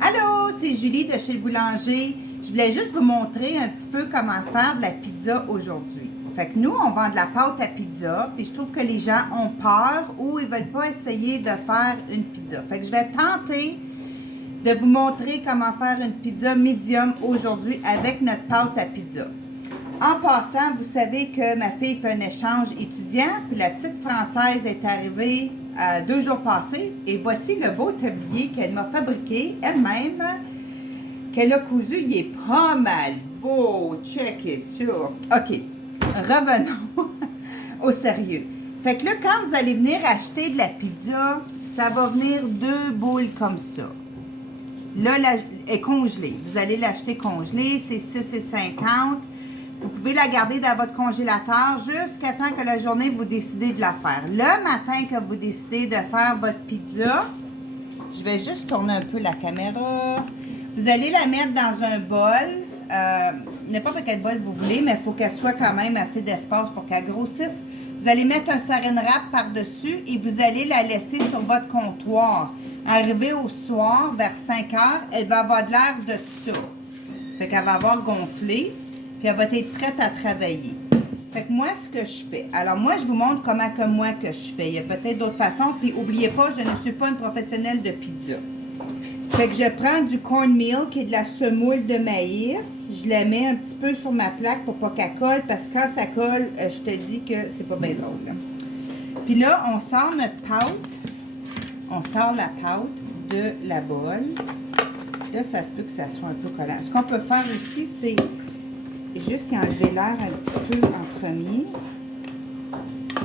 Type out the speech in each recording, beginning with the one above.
Allô, c'est Julie de chez le Boulanger. Je voulais juste vous montrer un petit peu comment faire de la pizza aujourd'hui. Fait que nous, on vend de la pâte à pizza, puis je trouve que les gens ont peur ou ils veulent pas essayer de faire une pizza. Fait que je vais tenter de vous montrer comment faire une pizza médium aujourd'hui avec notre pâte à pizza. En passant, vous savez que ma fille fait un échange étudiant, puis la petite Française est arrivée 2 jours passés, et voici le beau tablier qu'elle m'a fabriqué elle-même, qu'elle a cousu. Il est pas mal beau, checkez ça. OK, revenons au sérieux. Fait que là, quand vous allez venir acheter de la pizza, ça va venir 2 boules comme ça. Là, elle est congelée. Vous allez l'acheter congelée, c'est 6,50 $. Vous pouvez la garder dans votre congélateur jusqu'à temps que la journée vous décidez de la faire. Le matin que vous décidez de faire votre pizza, je vais juste tourner un peu la caméra. Vous allez la mettre dans un bol, n'importe quel bol vous voulez, mais il faut qu'elle soit quand même assez d'espace pour qu'elle grossisse. Vous allez mettre un saran wrap par-dessus et vous allez la laisser sur votre comptoir. Arrivé au soir, vers 5 heures, elle va avoir de l'air de tout ça. Fait qu'elle va avoir gonflé. Puis elle va être prête à travailler. Fait que moi, ce que je fais. Alors moi, je vous montre comment que moi que je fais. Il y a peut-être d'autres façons. Puis n'oubliez pas, je ne suis pas une professionnelle de pizza. Fait que je prends du cornmeal, qui est de la semoule de maïs. Je la mets un petit peu sur ma plaque pour pas qu'elle colle. Parce que quand ça colle, je te dis que c'est pas bien drôle. Là. Puis là, on sort notre pâte. On sort la pâte de la bolle. Là, ça se peut que ça soit un peu collant. Ce qu'on peut faire aussi, c'est juste y enlever l'air un petit peu en premier.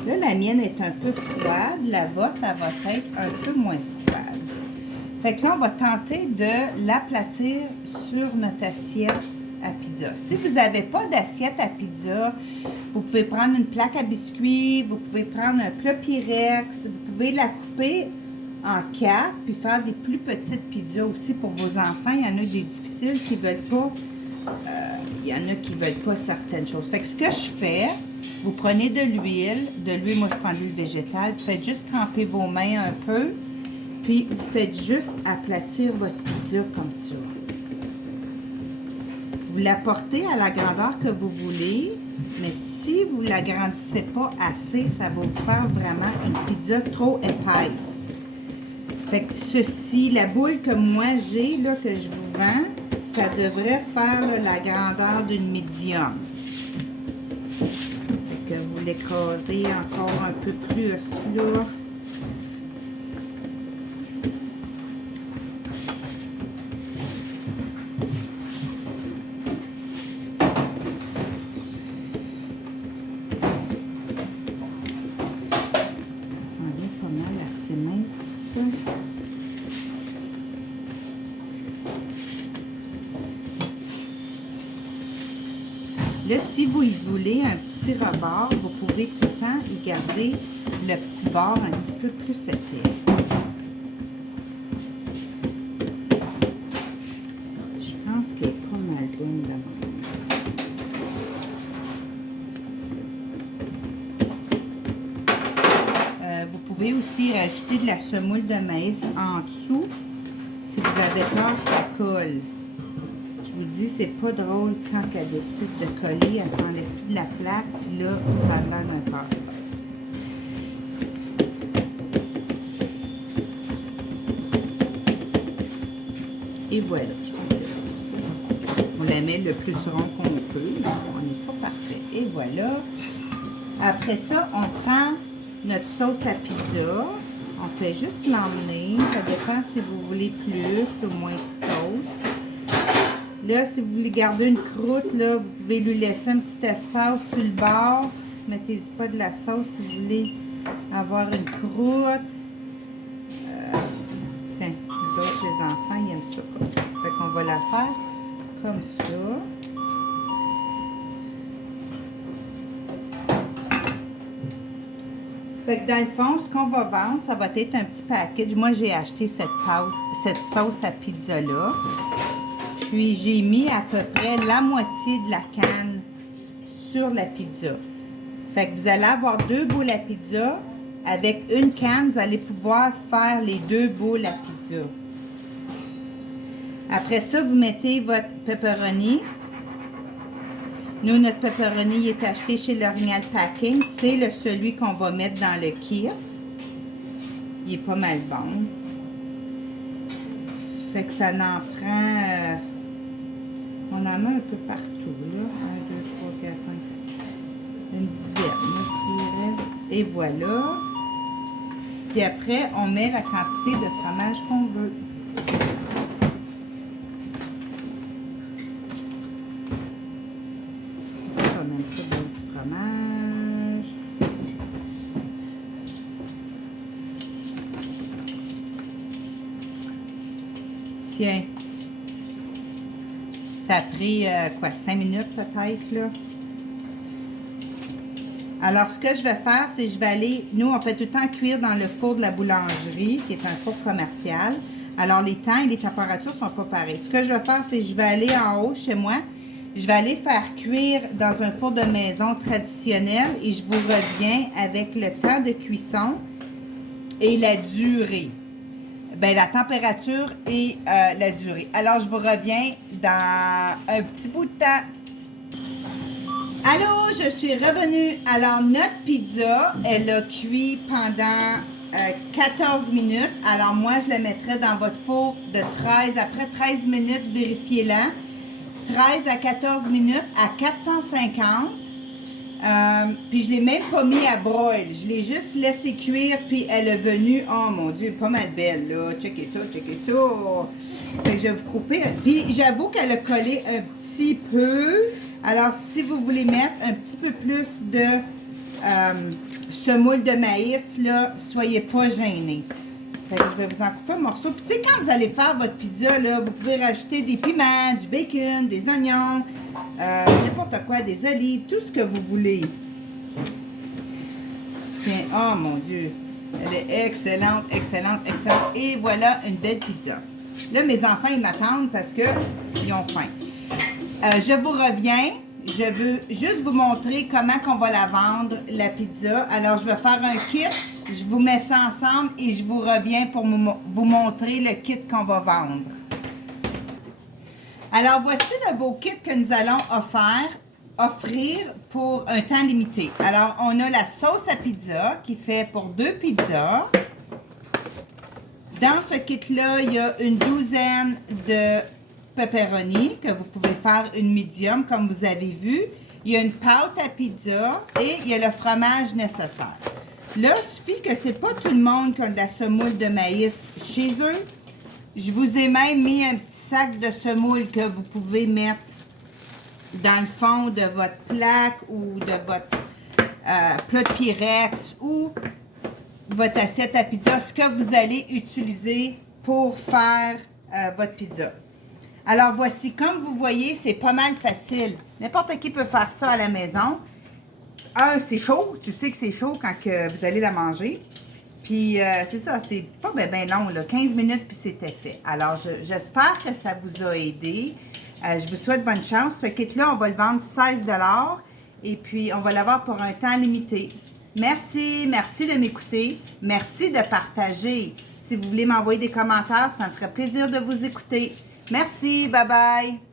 Là, la mienne est un peu froide. La vôtre, elle va être un peu moins froide. Fait que là, on va tenter de l'aplatir sur notre assiette à pizza. Si vous n'avez pas d'assiette à pizza, vous pouvez prendre une plaque à biscuits, vous pouvez prendre un plat Pyrex, vous pouvez la couper en 4 puis faire des plus petites pizzas aussi pour vos enfants. Il y en a des difficiles qui ne veulent pas. Il y en a qui ne veulent pas certaines choses. Fait que ce que je fais, vous prenez de l'huile. De l'huile, moi je prends de l'huile végétale. Vous faites juste tremper vos mains un peu. Puis vous faites juste aplatir votre pizza comme ça. Vous la portez à la grandeur que vous voulez. Mais si vous ne l'agrandissez pas assez, ça va vous faire vraiment une pizza trop épaisse. Fait que ceci, la boule que moi j'ai, là, que je vous vends, ça devrait faire là, la grandeur d'une médium. Fait que vous l'écrasez encore un peu plus là. Ça s'en vient pas mal assez mince. Là, si vous y voulez un petit rebord, vous pouvez tout le temps y garder le petit bord un petit peu plus épais. Je pense qu'elle est pas mal bonne de même. Vous pouvez aussi rajouter de la semoule de maïs en dessous si vous avez peur qu'elle colle. Je vous dis, c'est pas drôle quand elle décide de coller, elle s'enlève plus de la plaque, puis là, ça a l'air d'un passe-tête. Et voilà, je pense que c'est comme ça. On la met le plus rond qu'on peut, mais on n'est pas parfait. Et voilà. Après ça, on prend notre sauce à pizza. On fait juste l'emmener. Ça dépend si vous voulez plus ou moins de sauce. Là, si vous voulez garder une croûte, là, vous pouvez lui laisser un petit espace sur le bord. Mettez-y pas de la sauce si vous voulez avoir une croûte. Tiens, les autres, les enfants, ils aiment ça. Fait qu'on va la faire comme ça. Fait que dans le fond, ce qu'on va vendre, ça va être un petit package. Moi, j'ai acheté cette sauce à pizza-là. Puis, j'ai mis à peu près la moitié de la canne sur la pizza. Fait que vous allez avoir 2 boules à pizza. Avec une canne, vous allez pouvoir faire les 2 boules à pizza. Après ça, vous mettez votre pepperoni. Nous, notre pepperoni il est acheté chez l'Original Packing. C'est celui qu'on va mettre dans le kit. Il est pas mal bon. Fait que ça en prend... on en met un peu partout, là. 1, 2, 3, 4, 5, 6. Une dizaine, je dirais. Et voilà. Puis après, on met la quantité de fromage qu'on veut. On va mettre ça dans du fromage. Tiens. Ça a pris, 5 minutes peut-être, là. Alors, ce que je vais faire, c'est que je vais aller... Nous, on fait tout le temps cuire dans le four de la boulangerie, qui est un four commercial. Alors, les temps et les températures ne sont pas pareils. Ce que je vais faire, c'est que je vais aller en haut chez moi. Je vais aller faire cuire dans un four de maison traditionnel et je vous reviens avec le temps de cuisson et la durée. Bien, la température et la durée. Alors, je vous reviens dans un petit bout de temps. Allô, je suis revenue. Alors, notre pizza, elle a cuit pendant 14 minutes. Alors, moi, je la mettrai dans votre four de 13. Après 13 minutes, vérifiez-la. 13 à 14 minutes à 450. Puis, je ne l'ai même pas mis à broil. Je l'ai juste laissé cuire, puis elle est venue. Oh mon Dieu, pas mal belle, là. Checkez ça, checkez ça. Fait que je vais vous couper. Puis, j'avoue qu'elle a collé un petit peu. Alors, si vous voulez mettre un petit peu plus de semoule de maïs, là, soyez pas gênés. Fait que je vais vous en couper un morceau. Puis, tu sais, quand vous allez faire votre pizza, là, vous pouvez rajouter des piments, du bacon, des oignons, n'importe quoi, des olives, tout ce que vous voulez. Tiens, oh mon Dieu. Elle est excellente, excellente, excellente. Et voilà une belle pizza. Là, mes enfants, ils m'attendent parce qu'ils ont faim. Je vous reviens. Je veux juste vous montrer comment on va la vendre, la pizza. Alors, je vais faire un kit. Je vous mets ça ensemble et je vous reviens pour vous montrer le kit qu'on va vendre. Alors, voici le beau kit que nous allons offrir pour un temps limité. Alors, on a la sauce à pizza qui fait pour 2 pizzas. Dans ce kit-là, il y a une douzaine de pepperoni, que vous pouvez faire une medium, comme vous avez vu. Il y a une pâte à pizza et il y a le fromage nécessaire. Là, il suffit que c'est pas tout le monde qui a de la semoule de maïs chez eux. Je vous ai même mis un petit sac de semoule que vous pouvez mettre dans le fond de votre plaque ou de votre plat de Pyrex ou votre assiette à pizza, ce que vous allez utiliser pour faire votre pizza. Alors, voici, comme vous voyez, c'est pas mal facile. N'importe qui peut faire ça à la maison. C'est chaud. Tu sais que c'est chaud quand que vous allez la manger. Puis, c'est ça, c'est pas bien long, là. 15 minutes, puis c'était fait. Alors, j'espère que ça vous a aidé. Je vous souhaite bonne chance. Ce kit-là, on va le vendre 16 $. Et puis, on va l'avoir pour un temps limité. Merci de m'écouter. Merci de partager. Si vous voulez m'envoyer des commentaires, ça me ferait plaisir de vous écouter. Merci, bye bye.